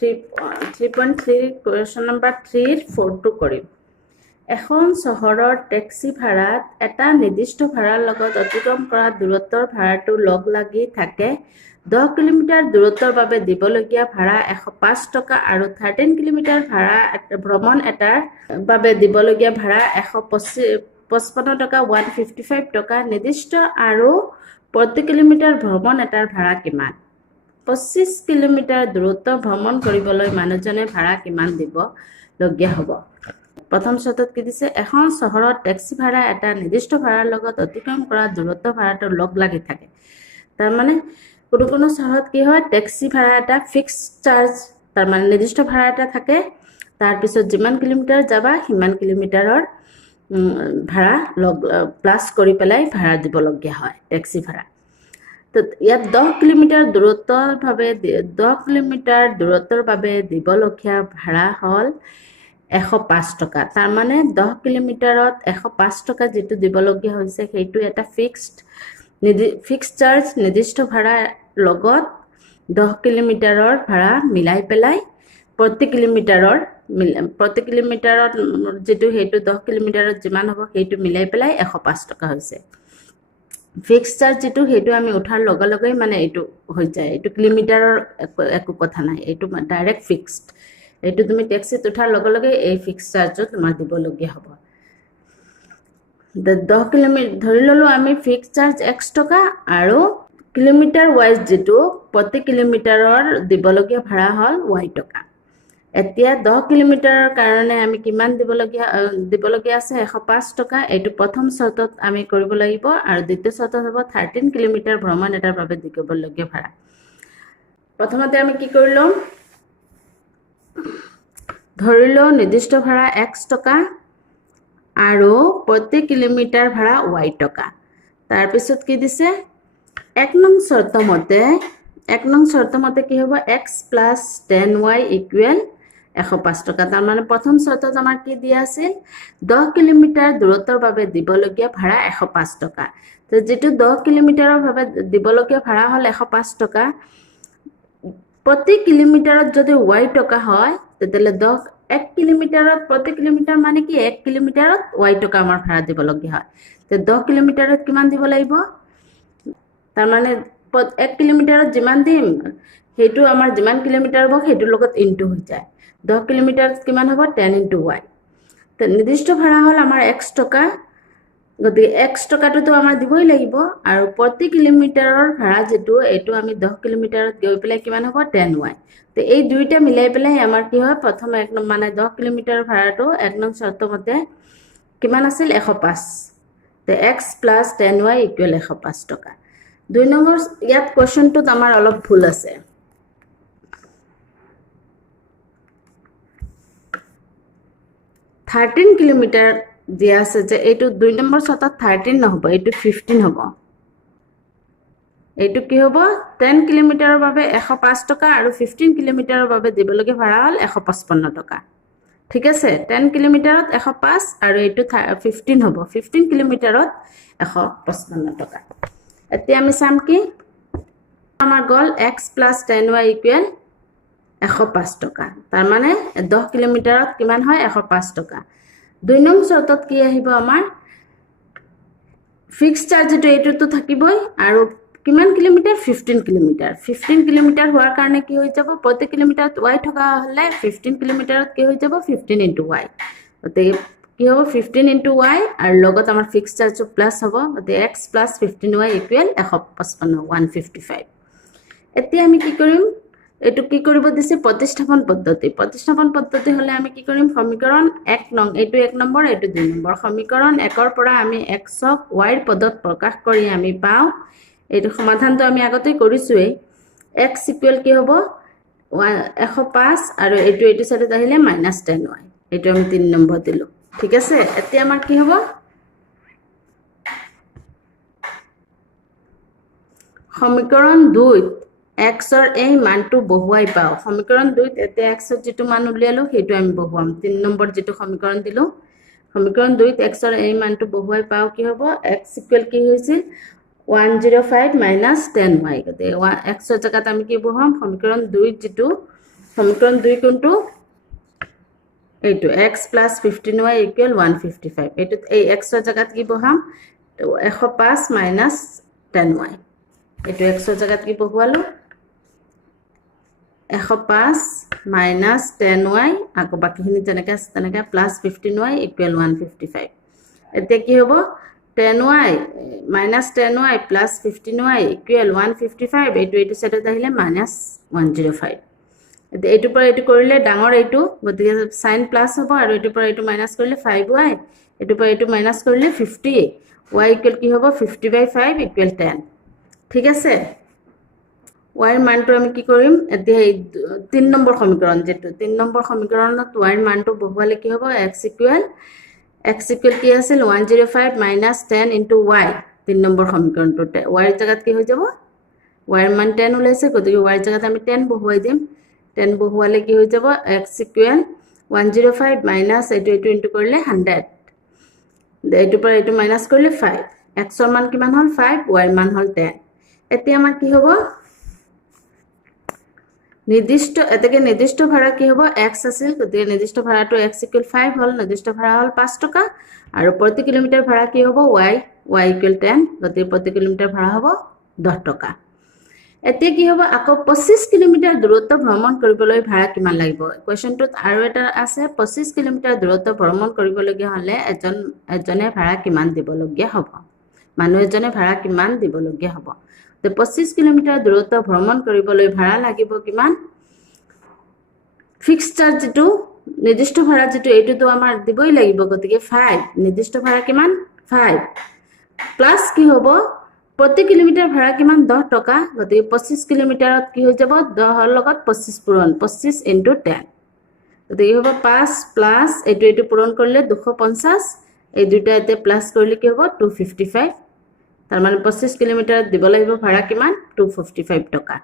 3.3 question number 3 4টো কৰিম। এখন চহৰৰ টেক্সি ভাড়াত এটা নিৰ্দিষ্ট ভাড়াৰ লগত অতিক্ৰম কৰা দূৰত্বৰ ভাড়াটো লগ লাগি থাকে। 10 কিলোমিটাৰ দূৰত্বৰ বাবে দিবলগীয়া ভাড়া 105 টকা আৰু 13 কিলোমিটাৰ ভাড়া ভ্ৰমণ এটাৰ বাবে দিবলগীয়া ভাড়া 155 টকা 155 টকা নিৰ্দিষ্ট আৰু প্ৰতি কিলোমিটাৰ ভ্ৰমণ এটাৰ ভাড়া কিমান? 25 কিলোমিটাৰ দূৰত্ব ভ্ৰমণ কৰিবলৈ মানুহজনে ভাড়া কিমান দিবলগীয়া হ'ব? প্ৰথম চৰ্তত কি দিছে? এখন চহৰত টেক্সি ভাড়া এটা নিৰ্দিষ্ট ভাড়াৰ লগত অতিক্ৰম কৰা দূৰত্ব ভাড়াটো লগ লাগি থাকে। তাৰমানে কোনো চহৰত কি হয়, টেক্সি ভাড়া এটা ফিক্সড চাৰ্জ, তাৰমানে নিৰ্দিষ্ট ভাড়া এটা থাকে। তাৰপিছত যিমান কিলোমিটাৰ যাবা সিমান কিলোমিটাৰৰ ভাড়া প্লাছ কৰি পেলাই ভাড়া দিবলগীয়া হয় টেক্সি ভাড়া। তো ইয়াত 10 কিলোমিটাৰ দূৰত্বৰ বাবে দিবলগীয়া ভাড়া হ'ল 105 টকা। তাৰমানে 10 কিলোমিটাৰত 105 টকা যিটো দিবলগীয়া হৈছে সেইটো এটা ফিক্সড চাৰ্জ, নিৰ্দিষ্ট ভাড়াৰ লগত 10 কিলোমিটাৰৰ ভাড়া মিলাই পেলাই প্ৰতি কিলোমিটাৰত যিটো সেইটো 10 কিলোমিটাৰত যিমান হ'ব সেইটো মিলাই পেলাই 105 টকা হৈছে। ফিক্সড চাৰ্জ যিটো সেইটো আমি উঠাৰ লগে লগেই মানে এইটো হৈ যায়, এইটো কিলোমিটাৰৰ একো কথা নাই, এইটো ডাইৰেক্ট ফিক্সড। এইটো তুমি টেক্সিত উঠাৰ লগে লগে এই ফিক্সড চাৰ্জত তোমাৰ দিবলগীয়া হ'ব। 10 কিলোমিটাৰ ধৰি ল'লোঁ আমি ফিক্সড চাৰ্জ x টকা আৰু কিলোমিটাৰ ৱাইজ যিটো প্ৰতি কিলোমিটাৰৰ দিবলগীয়া ভাড়া হ'ল y টকা। এতিয়া 10 কিলোমিটাৰৰ কাৰণে আমি কিমান দিবলগীয়া আছে? 105 টকা। এইটো প্ৰথম চৰ্তত আমি কৰিব লাগিব আৰু দ্বিতীয় চৰ্তত হ'ব 13 কিলোমিটাৰ ভ্ৰমণ এটাৰ বাবে দিবলগীয়া ভাড়া। প্ৰথমতে আমি কি কৰি ল'ম? ধৰি লওঁ নিৰ্দিষ্ট ভাড়া x টকা আৰু প্ৰতি কিলোমিটাৰ ভাড়া y টকা। তাৰপিছত কি দিছে? 1 নং চৰ্ত মতে কি হ'ব? x প্লাছ 10y ইকুৱেল 105 টকা। তাৰমানে প্ৰথম চৰ্তত আমাৰ কি দিয়া আছিল? 10 কিলোমিটাৰ দূৰত্বৰ বাবে দিবলগীয়া ভাড়া 105 টকা। তো যিটো 10 কিলোমিটাৰৰ বাবে দিবলগীয়া ভাড়া হ'ল 105 টকা, প্ৰতি কিলোমিটাৰত যদি y টকা হয় তেতিয়াহ'লে 1 কিলোমিটাৰত প্ৰতি কিলোমিটাৰ মানে কি? 1 কিলোমিটাৰত y টকা আমাৰ ভাড়া দিবলগীয়া হয়। তো 10 কিলোমিটাৰত কিমান দিব লাগিব? তাৰমানে 1 কিলোমিটাৰত যিমান দিম সেইটো আমাৰ যিমান কিলোমিটাৰ হ'ব সেইটোৰ লগত ইনটু হৈ যায়। 10 কিলোমিটাৰত কিমান হ'ব? 10 × y। তো নিৰ্দিষ্ট ভাড়া হ'ল আমাৰ x টকা, গতিকে x টকাটোতো আমাৰ দিবই লাগিব আৰু প্ৰতি কিলোমিটাৰৰ ভাড়া যিটো এইটো আমি 10 কিলোমিটাৰত গৈ পেলাই কিমান হ'ব? 10y। তো এই দুইটা মিলাই পেলাই আমাৰ কি হয়? প্ৰথম মানে 10 কিলোমিটাৰৰ ভাড়াটো 1 নং চৰ্ত মতে কিমান আছিল? 105। তো x প্লাছ 10y ইকুৱেল 105 টকা। 2 নম্বৰ ইয়াত কুৱেশ্যনটোত আমাৰ অলপ ভুল আছে। থাৰ্টিন কিলোমিটাৰ দিয়া আছে যে এইটো 2 নম্বৰ চৰ্তত 13 নহ'ব, এইটো 15 হ'ব। এইটো কি হ'ব? 10 কিলোমিটাৰৰ বাবে 105 টকা আৰু 15 কিলোমিটাৰৰ বাবে দিবলগীয়া ভাড়া হ'ল 155 টকা। ঠিক আছে? 10 কিলোমিটাৰত 105 আৰু এইটো 15 হ'ব। 15 কিলোমিটাৰত 155 টকা। এতিয়া আমি চাম কি? আমাৰ গ'ল x প্লাছ 10y ইকুৱেল 105 টকা। তাৰমানে 10 কিলোমিটাৰত কিমান হয়? 105 টকা। 2 নং চৰ্তত কি আহিব আমাৰ? ফিক্সড চাৰ্জ যিটো এইটোতো থাকিবই আৰু কিমান কিলোমিটাৰ? 15 কিলোমিটাৰ। 15 কিলোমিটাৰ হোৱাৰ কাৰণে কি হৈ যাব? প্ৰতি কিলোমিটাৰত y থকা হ'লে 15 কিলোমিটাৰত কি হৈ যাব? 15 × y। গতিকে কি হ'ব? 15 × y আৰু লগত আমাৰ ফিক্সড চাৰ্জটো প্লাছ হ'ব। গতিকে x প্লাছ 15y ইকুৱেল 155 155। এতিয়া আমি কি কৰিম? এইটো কি কৰিব দিছে? প্ৰতিস্থাপন পদ্ধতি হ'লে আমি কি কৰিম? সমীকৰণ 1 নং, এইটো 1 নম্বৰ, এইটো 2 নম্বৰ। সমীকৰণ 1ৰ পৰা আমি x-ক y পদত প্ৰকাশ কৰি আমি পাওঁ, এইটো সমাধানটো আমি আগতেই কৰিছোৱেই। x ইকুৱেল কি হ'ব? 105 আৰু এইটো চাইডত আহিলে -10y। এইটো আমি 3 নম্বৰ দিলোঁ। ঠিক আছে? এতিয়া আমাৰ কি হ'ব? সমীকৰণ 2ত x-ৰ এই মানটো বহুৱাই পাওঁ। সমীকৰণ 2ত এতিয়া x-ৰ যিটো মান উলিয়ালোঁ সেইটো আমি বহুৱাম। 3 নম্বৰ যিটো সমীকৰণ দিলোঁ, সমীকৰণ 2ত x-ৰ এই মানটো বহুৱাই পাওঁ কি হ'ব? x ইকুৱেল কি হৈছিল? 105 - 10y। গতিকে x-ৰ জেগাত আমি কি বহুৱাম? সমীকৰণ 2ত যিটো সমীকৰণ 2 কোনটো এইটো x plus 15y equal 155 এইটো এই x ৰ জাগাত কি বহাম 105 minus 10y এইটো x ৰ জাগাত কি বহালো 105 minus 10y আকৌ বাকিখিনি তেনেকা plus 15y equal 155 এতিয়া কি হ'ব 10y minus 10y plus 15y equal 155 এইটো সাইডত আহিলে minus 105 এইটো পৰা এইটো কৰিলে ডাঙৰ এইটো গতিকে sin প্লাস হ'ব আৰু এইটো পৰা এইটো মাইনাস কৰিলে 5y এইটো পৰা এইটো মাইনাস কৰিলে 50 y ইকুৱেল কি হ'ব 50/5 ইকুৱেল 10 ঠিক আছে y ৰ মানটো আমি কি কৰিম এতিয়া 3 নম্বৰ সমীকৰণ যেটো 3 নম্বৰ সমীকৰণত y ৰ মানটো বহুৱালে কি হ'ব x ইকুৱেল কি আছিল 105 minus 10 into y 3 number সমীকৰণটো y ৰ জাগাত কি হৈ যাব y ৰ মান 10 ওলাইছে গতিকে y ৰ জাগাত আমি 10 বহুৱাই দিম 10 বহুৱালে কি হৈ যাব x ইকুৱেল 105 minus এইটো ইনটু কৰিলে 100 এইটো পৰা এইটো মাইনাস কৰিলে 5 x ৰ মান কিমান হ'ল 5 y ৰ মান হ'ল 10 এতিয়া আমাৰ কি হ'ব নিৰ্দিষ্ট ভাড়া কি হ'ব x আছিল গতিকে নিৰ্দিষ্ট ভাড়াটো x ইকুৱেল 5 হ'ল নিৰ্দিষ্ট ভাড়া হ'ল 5 টকা আৰু প্ৰতি কিলোমিটাৰ ভাড়া কি হ'ব y ইকুৱেল 10 গতিকে প্ৰতি কিলোমিটাৰ ভাড়া হ'ব 10 টকা এতিয়া কি হ'ব আকৌ 25 কিলোমিটাৰ দূৰত্ব ভ্ৰমণ কৰিবলৈ ভাড়া কিমান লাগিব কোৱেশ্চনটোত আৰু এটা আছে 25 কিলোমিটাৰ দূৰত্ব ভ্ৰমণ কৰিবলগীয়া হলে এজনে ভাড়া কিমান দিবলগীয়া হ'ব মানুহ এজনে ভাড়া কিমান দিবলগীয়া হ'ব তো 25 কিলোমিটাৰ দূৰত্ব ভ্ৰমণ কৰিবলৈ ভাড়া লাগিব কিমান ফিক্সড চাৰ্জ যেটো নিৰ্দিষ্ট ভাড়া যেটো এইটো আমাৰ দিবই লাগিব গতিকে 5 নিৰ্দিষ্ট ভাড়া কিমান 5 প্লাস কি হ'ব প্ৰতি কিলোমিটাৰ ভাড়া কিমান 10 টকা গতিকে 25 কিলোমিটাৰত কি হৈ যাব 10 ৰ লগত 25 পূৰণ 25 into 10 গতিকে হ'ব 5 প্লাস এইটো পূৰণ কৰিলে 250 এই দুটা এতে প্লাস কৰিলে কি হ'ব 255 তাৰ মানে 25 কিলোমিটাৰত দিব লাগিব ভাড়া কিমান 255 টকা